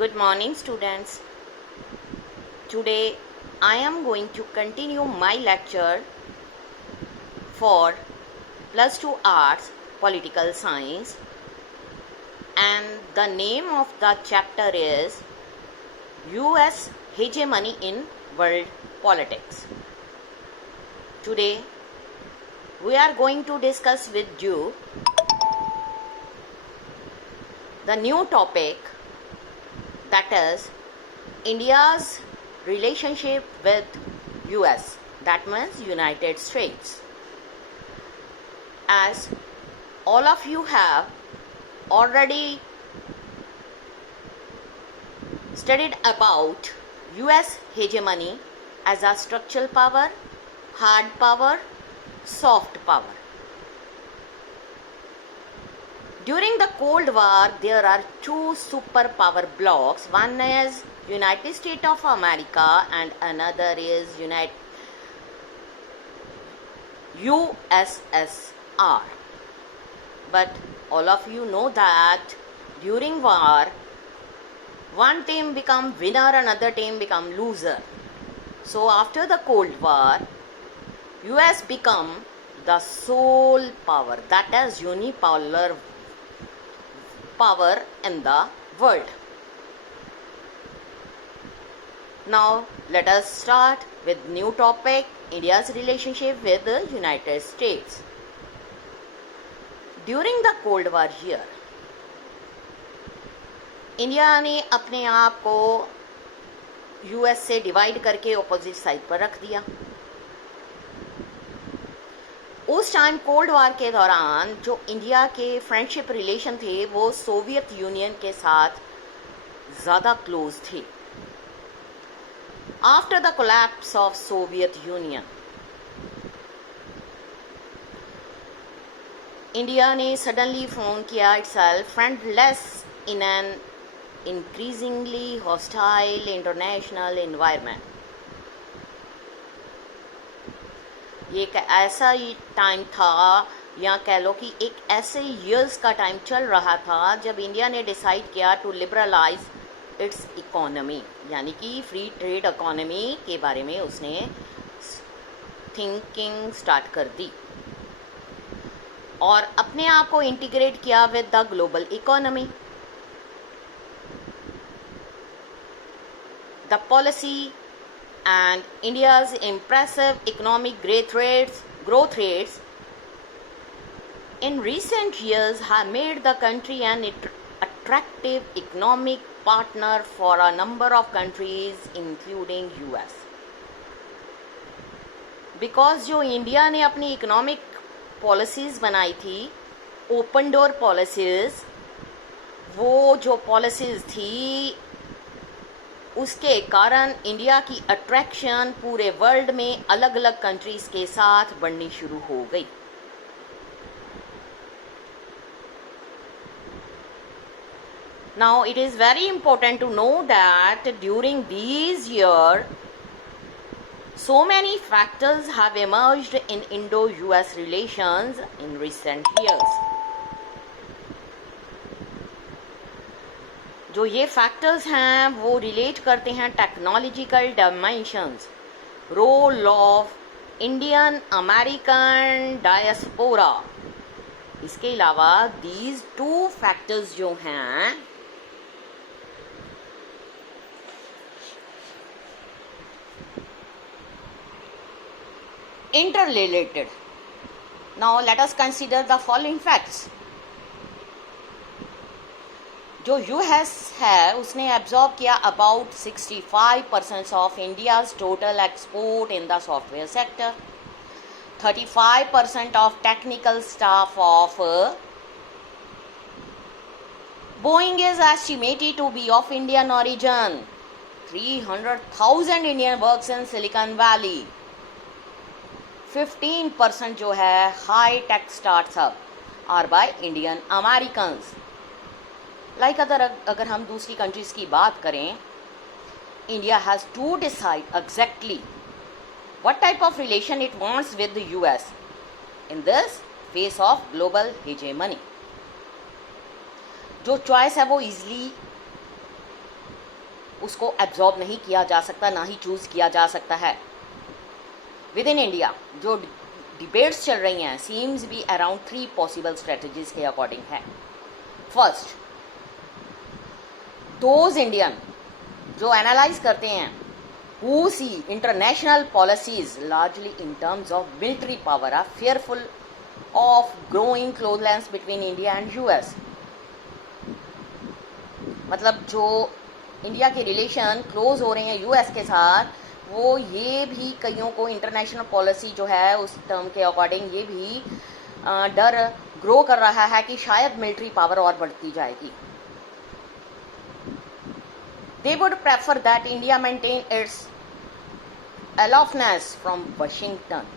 Good morning, students. Today I am going to continue my lecture for plus 2 arts political science, and the name of the chapter is US hegemony in world politics. Today we are going to discuss with you the new topic, that is India's relationship with US, that means United States. As all of you have already studied about US hegemony as a structural power, hard power, soft power. During the Cold War, there are two superpower blocks. One is United States of America and another is USSR. But all of you know that during war, one team become winner, another team become loser. So after the Cold War, US become the sole power, that is unipolar power in the world. Now let us start with new topic, India's relationship with the United States. During the Cold War year, India ने अपने आप को US से divide करके opposite side पर रख दिया. उस टाइम कोल्ड वार के दौरान जो इंडिया के फ्रेंडशिप रिलेशन थे वो सोवियत यूनियन के साथ ज़्यादा क्लोज थे. After the collapse of Soviet Union, India ने सडनली फोन किया itself friendless in an increasingly hostile international environment. ये एक ऐसा टाइम था, या कह लो कि एक ऐसे ईयर्स का टाइम चल रहा था जब इंडिया ने डिसाइड किया टू लिबरलाइज इट्स इकोनॉमी, यानी कि फ्री ट्रेड इकोनॉमी के बारे में उसने थिंकिंग स्टार्ट कर दी और अपने आप को इंटीग्रेट किया with the global economy. The policy and India's impressive economic growth rates in recent years have made the country an attractive economic partner for a number of countries including US. Because जो India ने अपनी economic policies बनाई थी, open door policies, वो जो policies थी उसके कारण इंडिया की अट्रैक्शन पूरे वर्ल्ड में अलग अलग कंट्रीज के साथ बढ़नी शुरू हो गई. Now it is very important to know that during these years so many factors have emerged in Indo-US relations in recent years. जो ये फैक्टर्स हैं वो रिलेट करते हैं technological dimensions, role of Indian American diaspora. इसके अलावा these two factors जो हैं interrelated. Now let us consider the following facts. जो यूएस है उसने एब्जॉर्ब किया about 65% of India's total export in the software sector, 35% ऑफ technical staff of Boeing is estimated to be of Indian origin, 300,000 Indian works in Silicon Valley, 15% जो है high tech startup are by Indian Americans. Like अगर हम दूसरी countries की बात करें, India has to decide exactly what type of relation it wants with the US in this phase of global hegemony. जो choice है वो इजली उसको एब्जॉर्ब नहीं किया जा सकता, ना ही चूज़ किया जा सकता है। विद इन इंडिया जो डिबेट्स चल रही हैं seems be around 3 possible strategies के अकॉर्डिंग है। फर्स्ट, दोज इंडियन जो एनालाइज करते हैं who see international policies largely in terms of military power are fearful of growing closeness between India and US। मतलब जो इंडिया के रिलेशन क्लोज हो रहे हैं यूएस के साथ, वो ये भी कईयों को इंटरनेशनल पॉलिसी जो है उस टर्म के अकॉर्डिंग ये भी डर ग्रो कर रहा है कि शायद मिलिट्री पावर और बढ़ती जाएगी। They would prefer that India maintain its aloofness from Washington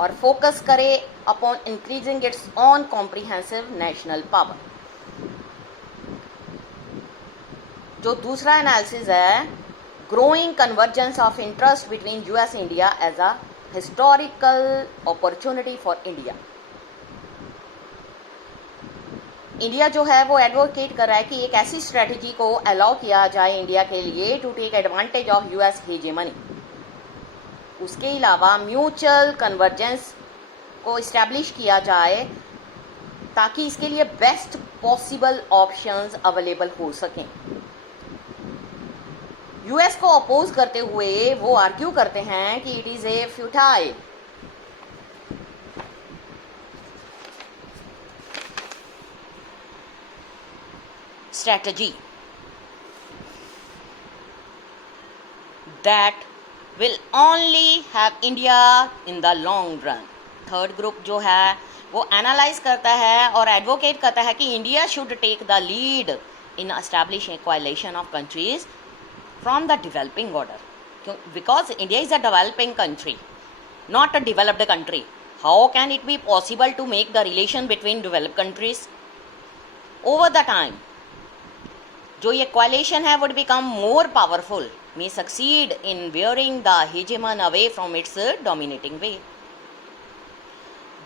और फोकस करे upon increasing its own comprehensive national power। जो दूसरा एनालिसिस है, growing convergence of interest between US India as a historical opportunity for India। India जो है वो advocate कर रहा है कि एक ऐसी स्ट्रेटजी को अलाउ किया जाए इंडिया के लिए to take advantage of US hegemony. उसके अलावा म्यूचुअल कन्वर्जेंस को इस्टेब्लिश किया जाए ताकि इसके लिए बेस्ट पॉसिबल ऑप्शंस अवेलेबल हो सकें। यूएस को अपोज करते हुए वो आर्ग्यू करते हैं कि it is a futile strategy that will only have India in the long run। Third group जो है वो एनालाइज करता है और एडवोकेट करता है कि India should take the lead in establishing a coalition of countries from the developing order, because India is a developing country not a developed country. How can it be possible to make the relation between developed countries? Over the time जो ये coalition है would become more powerful, may succeed in veering the hegemon away from its dominating way।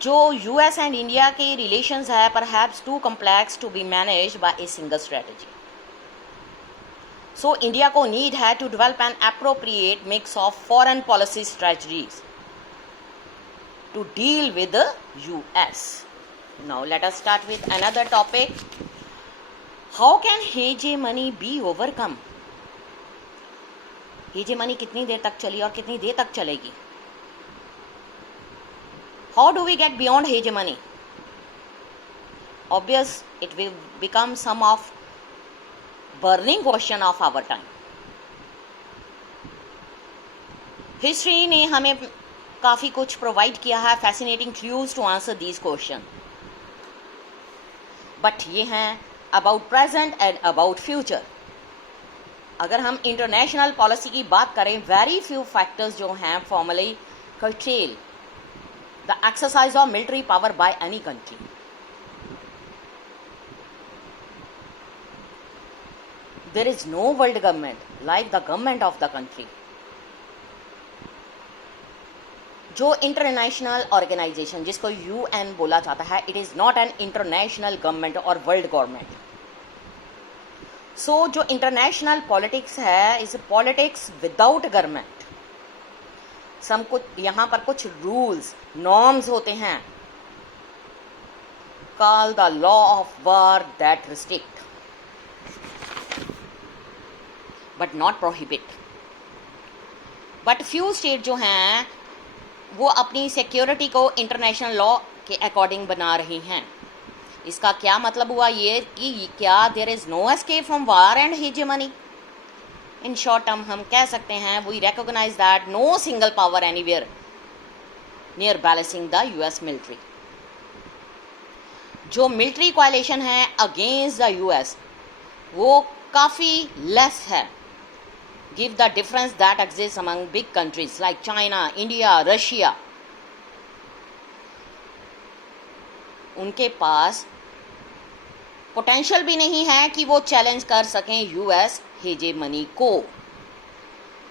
जो US and India के relations है perhaps too complex to be managed by a single strategy। So India को need है to develop an appropriate mix of foreign policy strategies to deal with the US। Now let us start with another topic। How can hegemony be overcome? hegemony कितनी देर तक चली और कितनी देर तक चलेगी? How do we get beyond hegemony? Obvious, it will become some of burning question of our time। History ने हमें काफ़ी कुछ प्रोवाइड किया है, fascinating clues to answer these question, but ये हैं अबाउट प्रेजेंट एंड अबाउट फ्यूचर। अगर हम इंटरनेशनल पॉलिसी की बात करें, वेरी फ्यू फैक्टर्स जो हैं formally curtail the exercise of military power by any country। There is no world government like the government of the country। जो इंटरनेशनल ऑर्गेनाइजेशन जिसको UN बोला जाता है, it is not an international government और world government. सो जो international politics है is politics without government. सम कुछ यहाँ पर कुछ रूल्स नॉर्म्स होते हैं, call the law of war that restrict but not prohibit. But few state जो हैं वो अपनी सिक्योरिटी को इंटरनेशनल लॉ के अकॉर्डिंग बना रही हैं। इसका क्या मतलब हुआ ये कि क्या there is no escape from war and hegemony. In short term हम कह सकते हैं we recognise that no single power anywhere near balancing the US military. जो मिलिट्री कोएलिशन है अगेंस्ट द यूएस वो काफ़ी लेस है। Give the difference that exists among big countries like China, India, Russia। उनके पास पोटेंशियल भी नहीं है कि वो चैलेंज कर सकें यूएस हेजेमनी को।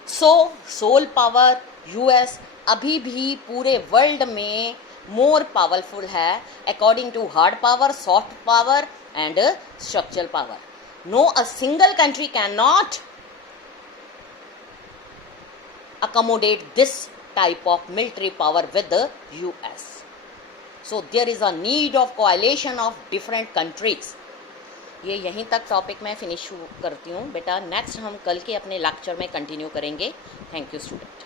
सो सोल पावर यूएस अभी भी पूरे वर्ल्ड में मोर पावरफुल है according to hard power, soft power and structural power. No a single country can not accommodate this type of military power with the US. So there is a need of coalition of different countries. ये यहीं तक topic मैं finish करती हूँ बेटा. Next हम कल के अपने लेक्चर में कंटिन्यू करेंगे. Thank you student.